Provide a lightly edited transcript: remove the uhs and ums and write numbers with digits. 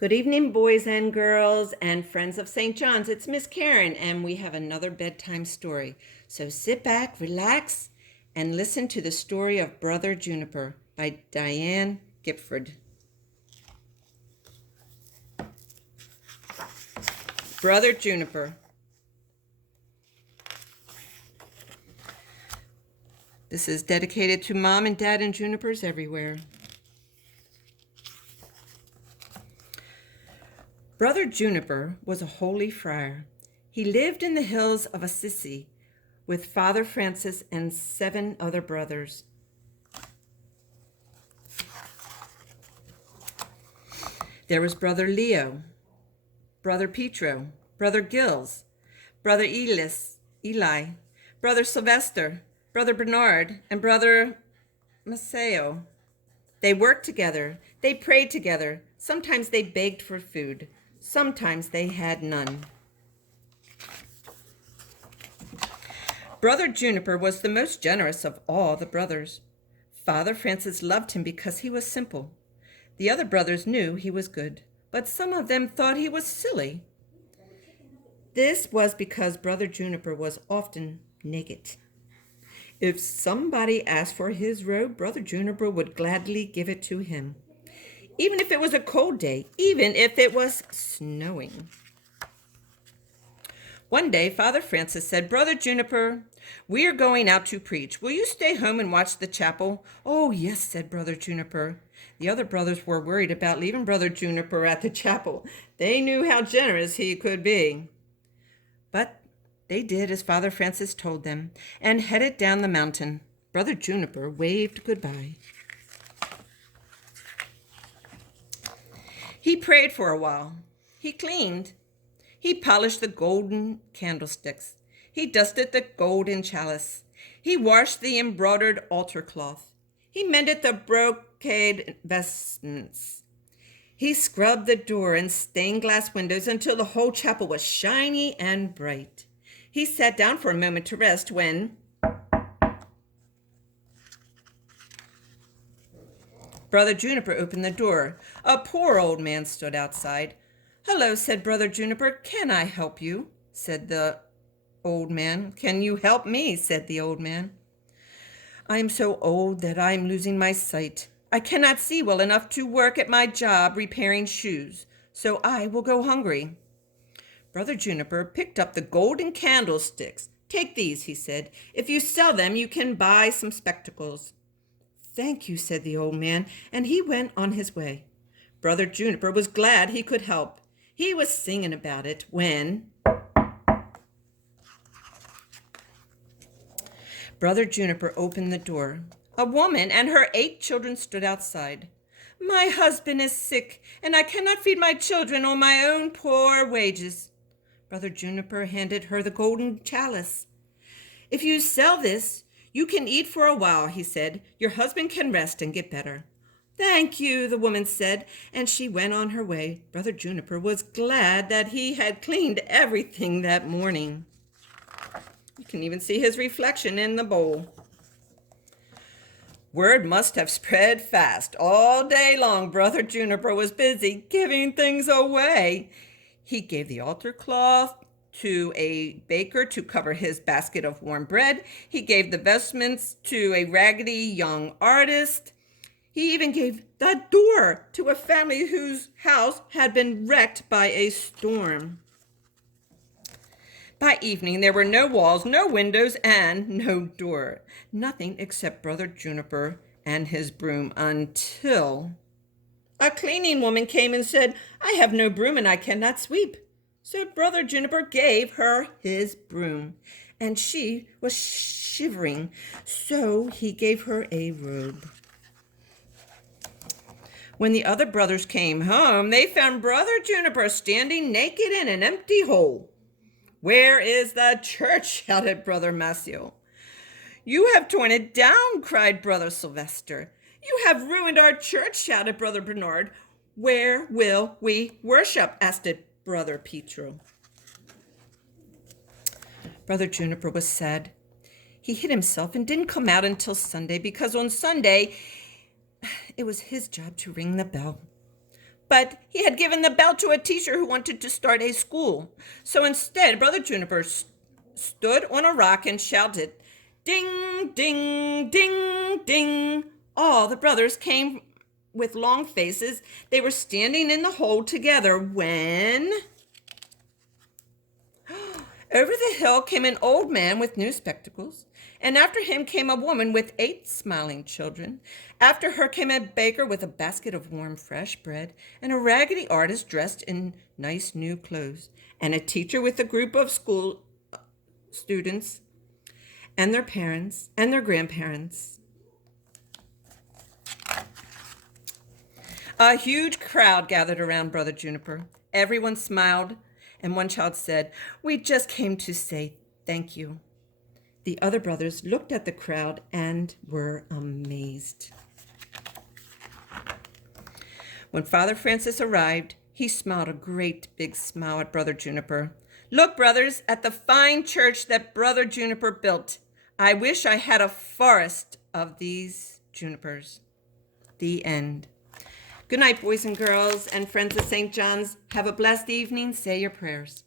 Good evening, boys and girls and friends of St. John's. It's Miss Karen, and we have another bedtime story. So sit back, relax, and listen to the story of Brother Juniper by Diane Gipford. Brother Juniper. This is dedicated to Mom and Dad and Junipers everywhere. Brother Juniper was a holy friar. He lived in the hills of Assisi with Father Francis and 7 other brothers. There was Brother Leo, Brother Pietro, Brother Gilles, Brother Eli, Brother Sylvester, Brother Bernard, and Brother Maceo. They worked together. They prayed together. Sometimes they begged for food. Sometimes they had none. Brother Juniper was the most generous of all the brothers. Father Francis loved him because he was simple. The other brothers knew he was good, but some of them thought he was silly. This was because Brother Juniper was often naked. If somebody asked for his robe, Brother Juniper would gladly give it to him. Even if it was a cold day, even if it was snowing. One day, Father Francis said, "Brother Juniper, we are going out to preach. Will you stay home and watch the chapel?" "Oh, yes," said Brother Juniper. The other brothers were worried about leaving Brother Juniper at the chapel. They knew how generous he could be. But they did as Father Francis told them and headed down the mountain. Brother Juniper waved goodbye. He prayed for a while. He cleaned. He polished the golden candlesticks. He dusted the golden chalice. He washed the embroidered altar cloth. He mended the brocade vestments. He scrubbed the door and stained glass windows until the whole chapel was shiny and bright. He sat down for a moment to rest when Brother Juniper opened the door. A poor old man stood outside. "Hello," said Brother Juniper. "Can I help you?" said the old man. "Can you help me?" said the old man. "I am so old that I am losing my sight. I cannot see well enough to work at my job repairing shoes, so I will go hungry." Brother Juniper picked up the golden candlesticks. "Take these," he said. "If you sell them, you can buy some spectacles." "Thank you," said the old man, and he went on his way. Brother Juniper was glad he could help. He was singing about it when Brother Juniper opened the door. A woman and her 8 children stood outside. "My husband is sick, and I cannot feed my children on my own poor wages." Brother Juniper handed her the golden chalice. "If you sell this, you can eat for a while," he said. "Your husband can rest and get better." "Thank you," the woman said, and she went on her way. Brother Juniper was glad that he had cleaned everything that morning. You can even see his reflection in the bowl. Word must have spread fast. All day long, Brother Juniper was busy giving things away. He gave the altar cloth to a baker to cover his basket of warm bread. He gave the vestments to a raggedy young artist. He even gave the door to a family whose house had been wrecked by a storm. By evening, there were no walls, no windows, and no door. Nothing except Brother Juniper and his broom until a cleaning woman came and said, "I have no broom and I cannot sweep." So Brother Juniper gave her his broom, and she was shivering, so he gave her a robe. When the other brothers came home, they found Brother Juniper standing naked in an empty hole. "Where is the church?" shouted Brother Maceo. "You have torn it down," cried Brother Sylvester. "You have ruined our church," shouted Brother Bernard. "Where will we worship?" asked Brother Pietro. Brother Juniper was sad. He hid himself and didn't come out until Sunday because on Sunday it was his job to ring the bell. But he had given the bell to a teacher who wanted to start a school. So instead, Brother Juniper stood on a rock and shouted, "Ding, ding, ding, ding." All the brothers came with long faces. They were standing in the hole together when over the hill came an old man with new spectacles, and after him came a woman with 8 smiling children. After her came a baker with a basket of warm, fresh bread, and a raggedy artist dressed in nice new clothes, and a teacher with a group of school students and their parents and their grandparents. A huge crowd gathered around Brother Juniper. Everyone smiled, and one child said, "We just came to say thank you." The other brothers looked at the crowd and were amazed. When Father Francis arrived, he smiled a great big smile at Brother Juniper. "Look, brothers, at the fine church that Brother Juniper built. I wish I had a forest of these junipers." The end. Good night, boys and girls and friends of St. John's. Have a blessed evening. Say your prayers.